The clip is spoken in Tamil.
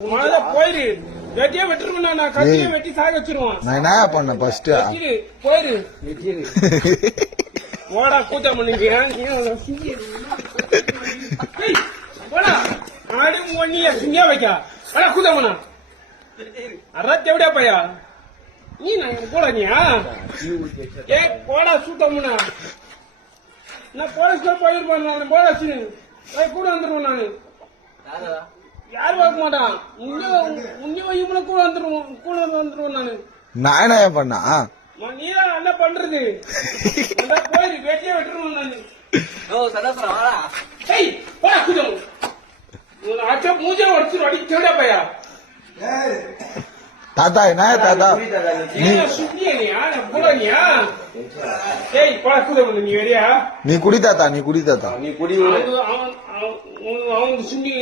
போயிரு வெட்டியா வெட்டுருவேன் நான் கத்திய வெட்டி சாக வச்சிருவான். நான் என்ன பண்ண ஃபர்ஸ்ட் போயிரு ஓடா கூட்டம் பண்ணிக்க போடா ஆடு ஒன்னில சிங்க வைக்கா போடா கூட்டம் பண்ணா அறத்தை விட பையா நீ நான் போட நீயா ஏ போடா சூட்டம் பண்ணா நான் போலீஸ் போயிருப்பேன் நான் போடா கூட வந்துருவேன் நானு யாரு பார்க்க மாட்டான் இவனை கூட வந்துருவோம் நானு. நான் என்ன பண்ணா நீதான் என்ன பண்றது போயிரு வெட்டியா வெட்டுருவோம் நானு. அச்சா மூஞ்சா உடச்சிரும் அடி தேடா பையா தாத்தா என்ன தாத்தா நீ வெறியா நீ குடி தாத்தா நீ குடி தாத்தா நீ குடி அவன் சுண்டி